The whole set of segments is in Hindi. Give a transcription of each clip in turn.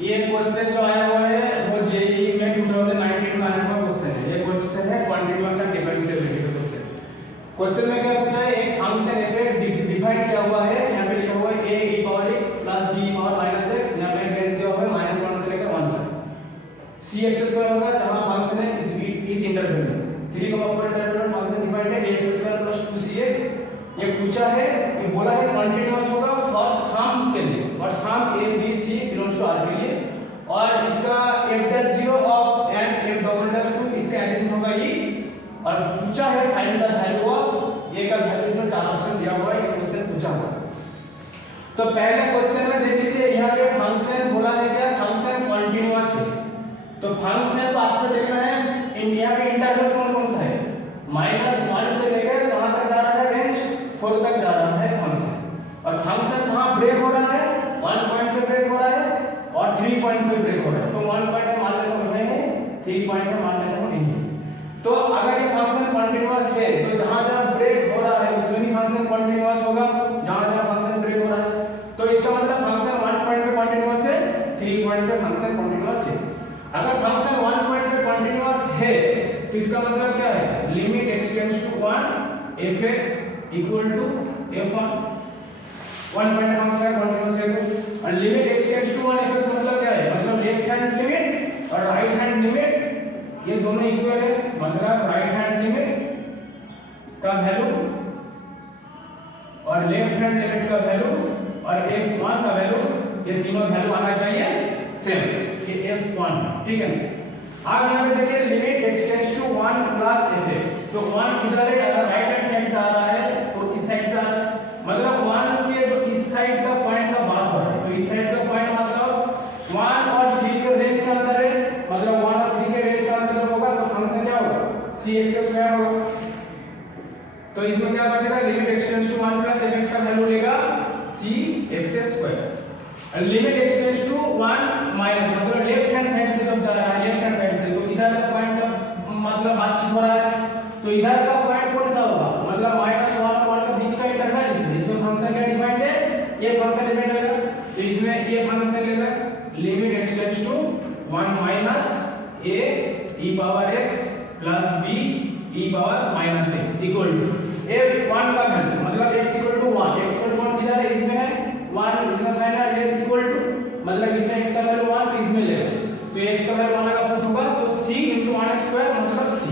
ये क्वेश्चन जो आया हुआ है वो जेईई में 2019 में आया हुआ क्वेश्चन है। ये क्वेश्चन है continuous and differential question. Question में क्या पूछा है, एक फंक्शन f डिफाइन किया हुआ है, यहां पे लिखा हुआ है a e power x plus b e power -x, यहां पे रेंज दिया हुआ है -1 से लेकर 1 तक। cx² होगा जहां फंक्शन है इस इंटरवल में 3, 4 इंटरवल में फंक्शन डिफाइंड है ax² 2cx। ये पूछा है, ये बोला है कंटीन्यूअस होगा फॉर सम के लिए, for sum a b c belongs to r के लिए, और इसका f'0 ऑफ एंड f'2 इसका एडिशन होगा e, और पूछा है फाइंड द वैल्यू ऑफ ये का वैल्यू, इसमें 4 ऑप्शन दिया हुआ है, ये क्वेश्चन पूछा हुआ है। तो पहले क्वेश्चन में देख लीजिए, यहां पे फंक्शन बोला है क्या, फंक्शन कंटीन्यूअस है। तो फंक्शन को आपसे देखना है इंडिया पे इंटरवल कौन कौन सा है, -1 से लेकर कहां तक जा रहा है, रेंज 4 तक जा रहा है फंक्शन, और फंक्शन कहां ब्रेक हो रहा है, 1 पॉइंट पे ब्रेक हो रहा है और 3 पॉइंट पे ब्रेक हो रहा है। तो 1 पॉइंट पे मान लेता हूं नहीं है, 3 पॉइंट पे मान लेता हूं नहीं है। तो अगर ये फंक्शन कंटीन्यूअस है तो जहां-जहां ब्रेक हो रहा है उसमें भी फंक्शन कंटीन्यूअस होगा, जहां-जहां फंक्शन ब्रेक हो रहा है। तो इसका मतलब फंक्शन 1 पॉइंट पे कंटीन्यूअस है, 3 पॉइंट पे फंक्शन कंटीन्यूअस है। अगर फंक्शन 1 पॉइंट पे कंटीन्यूअस है तो इसका मतलब क्या है, limit x tends to 1 fx equal to f1, 1 point function continuous है। और limit x tends to 1 fx मतलब क्या है, मतलब लेफ्ट हैंड लिमिट और राइट हैंड लिमिट ये दोनों इक्वल है, मतलब राइट हैंड लिमिट का वैल्यू और लेफ्ट हैंड लिमिट का वैल्यू और f1 का वैल्यू, ये तीनों वैल्यू आना चाहिए सेम, ये f1, ठीक है। अब यहां पे देखिए limit x tends to 1 plus fx, तो 1 इधर है, अगर राइट हैंड साइड से आ रहा है तो इस साइड से आ रहा है, मतलब 1 के जो इस साइड का पॉइंट का बात हो रहा है, तो इस साइड का पॉइंट मतलब 1 और 3 के रेंज के अंदर है, मतलब 1 और 3 के रेंज के अंदर जब होगा तो फंक्शन क्या होगा, cx² होगा। तो इसमें क्या बचेगा, limit x tends to 1 plus fx का वैल्यू लेगा cx², और limit x tends to 1 minus, मतलब लेफ्ट हैंड साइड से जब जा रहा है, लेफ्ट हैंड साइड से, तो इधर का पॉइंट का मतलब बातचीत हो रहा है, तो इधर का पॉइंट कौन सा होगा, मतलब -1 और 1 के बीच का इंटरवल, इसमें फंक्शन क्या डिफाइंड है, ये फंक्शन डिफाइंड होगा, तो इसमें ये फंक्शन लेगा limit x tends to 1 minus a e power x plus b e power -x equal to f1 का वैल्यू, मतलब x equal to 1, x equal to 1 किधर है, इसमें है 1, इसका साइन है x इक्वल टू, मतलब इसमें x का वैल्यू 1 तो इसमें लेगा, तो x का वैल्यू 1 का पुट होगा तो c * 1² मतलब c।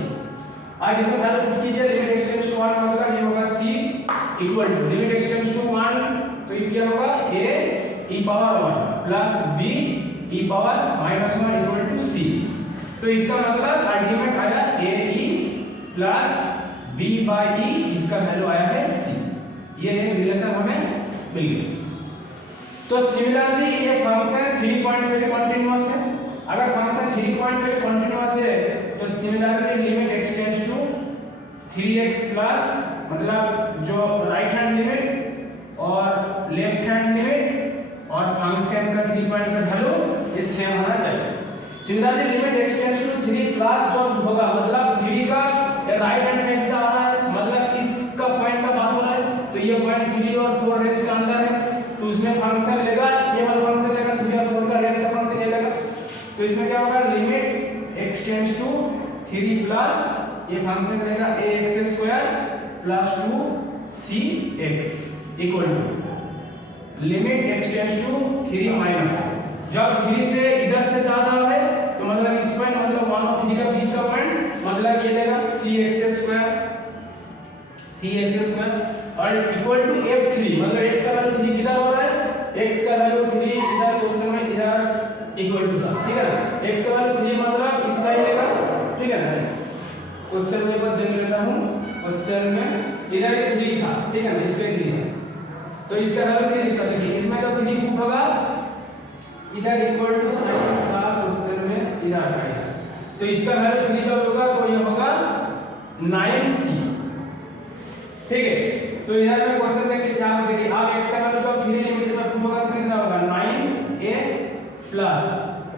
अब इसमें वैल्यू पुट कीजिए, लिमिट x टेंड्स टू 1 मतलब ये होगा c equal to limit x tends to 1, तो ये क्या होगा a e power 1 plus b e power -1 equal to c। तो इसका मतलब अल्टीमेट आया a e plus b by e, इसका वैल्यू आया है c। ये रिलेशन हमें मिल गया। तो सिमिलरली ये फंक्शन 3 पॉइंट पे कंटीन्यूअस है, अगर फंक्शन 3 पॉइंट पे कंटीन्यूअस है तो similarly limit x tends to 3x plus, मतलब जो राइट हैंड लिमिट और लेफ्ट हैंड लिमिट और फंक्शन का 3 पॉइंट पे वैल्यू ये सेम होना चाहिए। Similarly limit x tends to 3 plus जो होगा, मतलब 3 का राइट हैंड साइड से आ रहा है, मतलब इसका पॉइंट का बात हो रहा है, तो ये पॉइंट 3 और 4 रेंज के अंदर है, तो उसमें फंक्शन लेगा, ये वाला फंक्शन लेगा 3 और 4 का रेंज का फंक्शन ये लेगा, तो इसमें क्या होगा, limit x tends to 3 plus ये फंक्शन लेगा ax² plus 2cx equal to limit x tends to 3 minus, जब 3 से इधर से जा रहा है तो मतलब इस पॉइंट, मतलब 1 और 3 का बीच का पॉइंट, मतलब ये लेगा cx² और इक्वल टू f3, मतलब x का वैल्यू 3 किधर हो रहा है, x का वैल्यू 3 इधर क्वेश्चन में इधर इक्वल टू था, ठीक है ना, x का वैल्यू 3 मतलब इसका ही लेगा, ठीक है ना। क्वेश्चन में बस देख लेता हूं, क्वेश्चन में इधर ये 3 था, ठीक है ना, इसके 3 था, तो इसका वैल्यू 3 लिखा, देखिए इसमें जब 3 पुट होगा इधर इक्वल टू साइन था, क्वेश्चन में इधर था, तो इसका वैल्यू 3 जब होगा तो ये होगा 9c, ठीक है। तो इधर में क्वेश्चन देख लीजिए, यहां पे देखिए आप x का वैल्यू जब 3 लिमिट इसमें पुट होगा तो कितना होगा 9a प्लस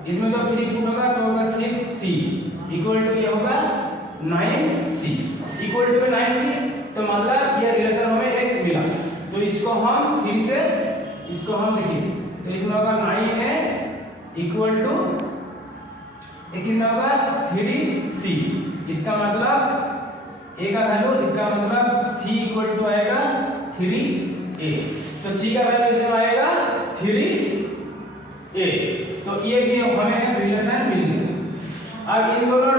इसमें जब 3 पुट होगा तो होगा 6c इक्वल टू ये होगा 9c इक्वल टू 9c, तो मतलब ये रिलेशन हमें एक मिला, तो इसको हम 3 से इसको हम देखिए, तो इसमें होगा 9a इक्वल टू ये कितना होगा 3c। इसका मतलब a का वैल्यू, इसका मतलब c इक्वल टू आएगा 3a। तो c का वैल्यू इसमें आएगा 3a। तो ये भी हमें रिलेशन मिल गया। अब इन दोनों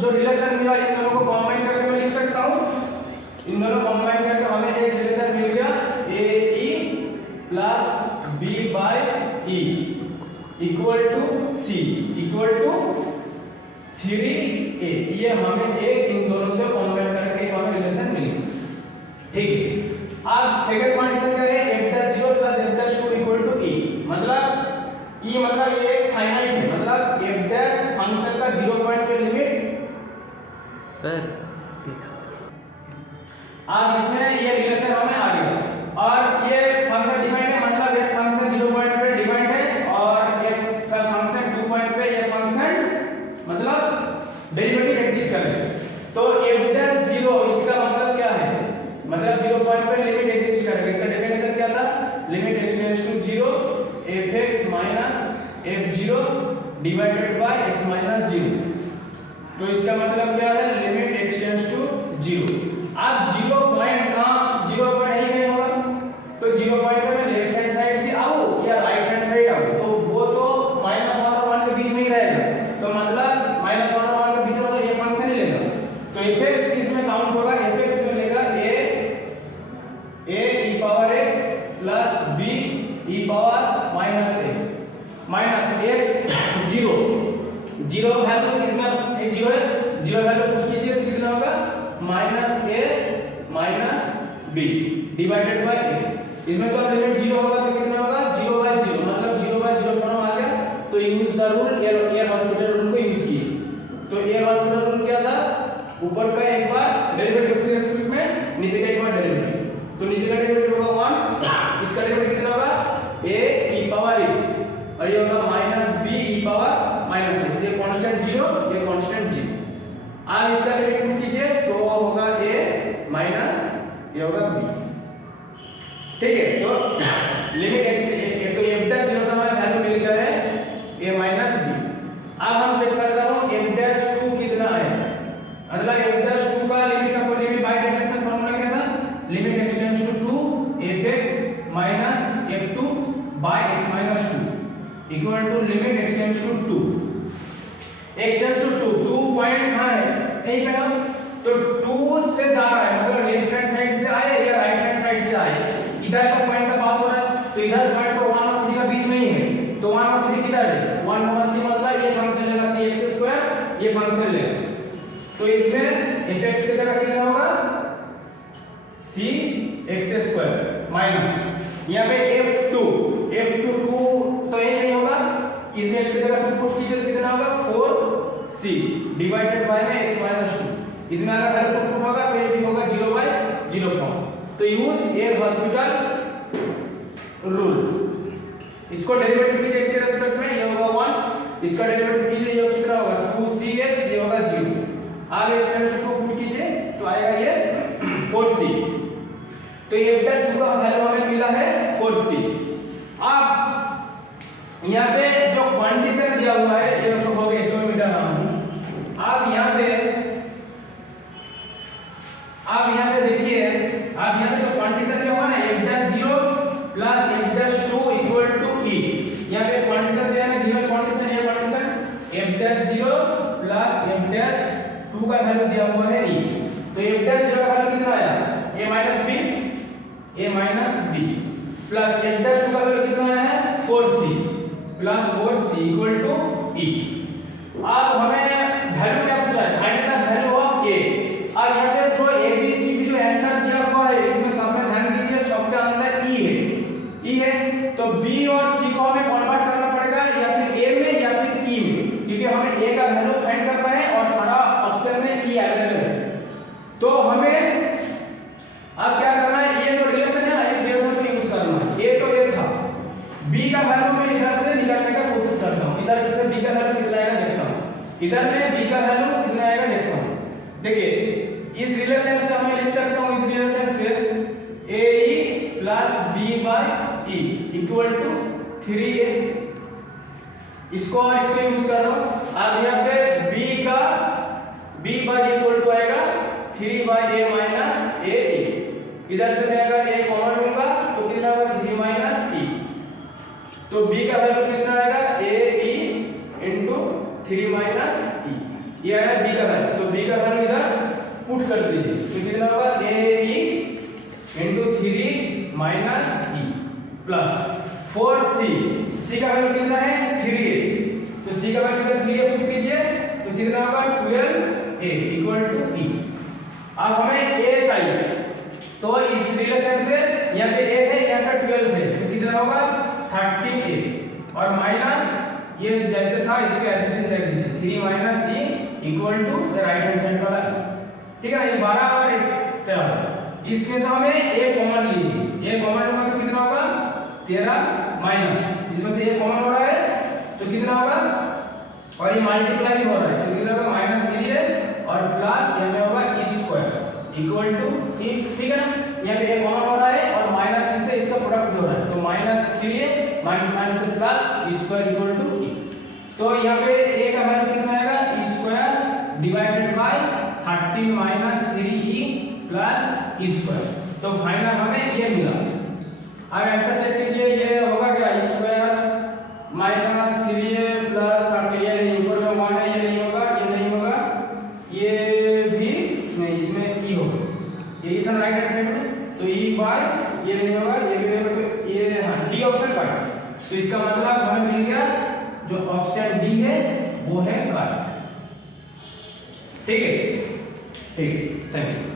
जो रिलेशन मिला इन दोनों को कंबाइन करके मैं लिख सकता हूँ। इन दोनों कंबाइन करके हमें एक रिलेशन मिल गया ae plus b/e equal to c equal to 3a। ये हमें एक इन दोनों से कंबाइन करके हमें रिलेशन मिल गया। ठीक है। अब सेकंड कंडीशन क्या है, f'0 plus f'2 equal to e। मतलब e मतलब ये फाइनाइट है, मतलब f' फंक्शन का 0 पॉइंट पे लिमिट सर फिक्स। अब इसमें ये रिलेशन हमें आ गया और ये फंक्शन डिफाइंड है, मतलब ये फंक्शन 0 पॉइंट पे डिफाइंड है और ये फंक्शन 2 पॉइंट पे ये फंक्शन मतलब डेरिवेटिव एग्जिस्ट कर रहे हैं। तो f'0 इसका मतलब क्या है, मतलब 0 पॉइंट पे लिमिट एग्जिस्ट करेगा। इसका डेफिनेशन क्या था, limit x tends to 0 fx minus f0 divided by x minus 0। तो इसका मतलब क्या है, लिमिट एक्सटेंड्स टू 0। अब 0 पॉइंट कहां, 0 पॉइंट यहीं कहीं होगा। तो 0 पॉइंट पे मैं लेफ्ट हैंड साइड से आऊं या राइट हैंड साइड आऊं, तो वो तो -1 और 1 के बीच में ही रहेगा। तो मतलब -1 और 1 के बीच में मतलब ये फंक्शन ही लेगा। तो fx इसमें काउंट होगा, fx में लेगा a e power x plus b e power minus x minus a 0 value इसमें एक 0 है, 0 वैल्यू पुट कीजिए तो कितना होगा -a minus b divided by x। इसमें जो लिमिट 0 होगा तो कितना होगा 0/0, मतलब 0/0 फॉर्म आ गया। तो use the rule, air hospital rule को यूज किए। तो एयर हॉस्पिटल रूल क्या था, ऊपर का एक बार डेरिवेटिव के रिस्पेक्ट में, नीचे का एक बार डेरिवेटिव। तो नीचे का डेरिवेटिव होगा 1, इसका डेरिवेटिव कितना होगा a e पावर x और ये होगा -b e power minus x। ये कांस्टेंट 0, ये कांस्टेंट 0। अब इसका लिमिट पुट कीजिए तो होगा a माइनस ये होगा b। ठीक है। तो लिमिट x तो f'0 का हमें वैल्यू मिल गया है a माइनस b। अब हम चेक करता हूं f'2 कितना है, मतलब f'2 का लिमिट का लिमिट बाय डेफिनेशन फार्मूला क्या था, limit x tends to 2 fx minus f2 by x minus 2 equal to limit x tends to 2 x tends to 2 point कहां है, यहीं पे हम। तो 2 से जा रहा है, मतलब लेफ्ट हैंड साइड से आए या राइट हैंड साइड से आए, इधर का पॉइंट का बात हो रहा है। तो इधर पॉइंट तो 1 और 3 का बीच में ही है। तो 1 और 3 किधर है, 1 और 3 मतलब ये फंक्शन लेगा cx2, ये फंक्शन लेगा। तो इसमें fx की जगह कितना होगा cx2 माइनस यहां पे f2 तो ये नहीं होगा, इसमें x की जगह 2 पुट कीजिए तो कितना होगा 4c डिवाइडेड बाय में x माइनस 2। इसमें अगर वैल्यू पुट होगा तो ये भी होगा 0/0 फॉर्म। तो यूज एयर हॉस्पिटल रूल। इसको डेरिवेटिव कीजिए x के रेस्पेक्ट में, ये होगा 1, इसका डेरिवेटिव कीजिए ये कितना होगा 2cx, ये होगा 0। आगे एक्सटेंशन 2 पुट कीजिए तो आएगा ये 4c। तो ये f'2 का वैल्यू हमें मिला है 4c। अब यहां पे जो क्वांटिशन दिया हुआ है ये तो हो गया, इसको मैं मिटा रहा हूं। अब यहां पे देखिए, अब यहां पे जो क्वांटिशन दिया हुआ है ना f'0 plus f'2 equal to e। यहां पे क्वांटिशन दिया है, गिवन क्वांटिशन, ये क्वांटिशन f'0 प्लस f'2 का वैल्यू दिया हुआ है e। तो f'0 का वैल्यू कितना आया a minus b plus f'2 का वैल्यू कितना आया है 4c plus 4c equal to e। अब हमें वैल्यू क्या पूछा है, find the value of a। अब यहां पे जो a b c भी जो आंसर दिया हुआ है इसमें सब में ध्यान दीजिए, सब के अंदर e है। तो b और c को हमें कन्वर्ट करना पड़ेगा या फिर a में या फिर e में, क्योंकि हमें a का वैल्यू फाइंड करना है और सारा ऑप्शन में e अवेलेबल है। तो हमें अब क्या करना है, ये जो रिलेशन है ना इस रिलेशन को यूज करना है। a तो ये था, b का वैल्यू मैं इधर से निकालने का कोशिश करता हूं। इधर से b का वैल्यू कितना आएगा देखता हूं, इधर में b का वैल्यू कितना आएगा देखता हूं। देखिए इस रिलेशन से हमें लिख सकता हूं, इस रिलेशन से ae plus b/e equal to 3a इसको और इसको यूज कर रहा हूं। अब यहाँ पे b बाई इक्वल टू आएगा 3 by a minus a e। इधर से मैं अगर a कॉमन लूंगा तो कितना होगा 3 माइनस e। तो b का वैल्यू कितना आएगा a e into 3 minus e। ये है b का वैल्यू। तो b का वैल्यू इधर पुट कर दीजिए तो कितना होगा a e into 3 minus e plus 4c का वैल्यू कितना है 3a। तो c का वैल्यू कितना 3a पुट कीजिए तो कितना होगा 12a इक्वल टू e। अब हमें a चाहिए तो इस रिलेशन से यहाँ पे a है यहाँ पे 12 है तो कितना होगा 13a और माइनस ये जैसे था इसको ऐसे रख दीजिए 3 minus e equal to the right hand side वाला। ठीक है ना, ये 12 और 13। इसमें से हमें a कॉमन लीजिए। a कॉमन लूंगा तो कितना होगा 13 माइनस इसमें से a कॉमन हो रहा है तो कितना होगा और ये मल्टीप्लाई भी हो रहा है तो कितना होगा माइनस 3a और प्लस यहाँ पे होगा e square equal to e। ठीक है ना, यहाँ पे a कॉमन हो रहा है और माइनस से इसका प्रोडक्ट हो रहा है तो माइनस 3a माइनस माइनस से plus e square equal to e। तो यहाँ पे a का वैल्यू कितना आएगा e square divided by 13 minus 3e plus e square. तो फाइनल हमें ये मिला। अब आंसर चेक कीजिए ये होगा क्या e square minus 3a plus 13 ये नहीं ऊपर में 1 है ये नहीं होगा ये भी नहीं इसमें e होगा ये था राइट हैंड साइड में तो e बाय ये नहीं होगा ये भी नहीं होगा तो ये हां डी ऑप्शन करेक्ट। तो इसका मतलब हमें मिल गया जो ऑप्शन डी है वो है करेक्ट। ठीक है, थैंक यू।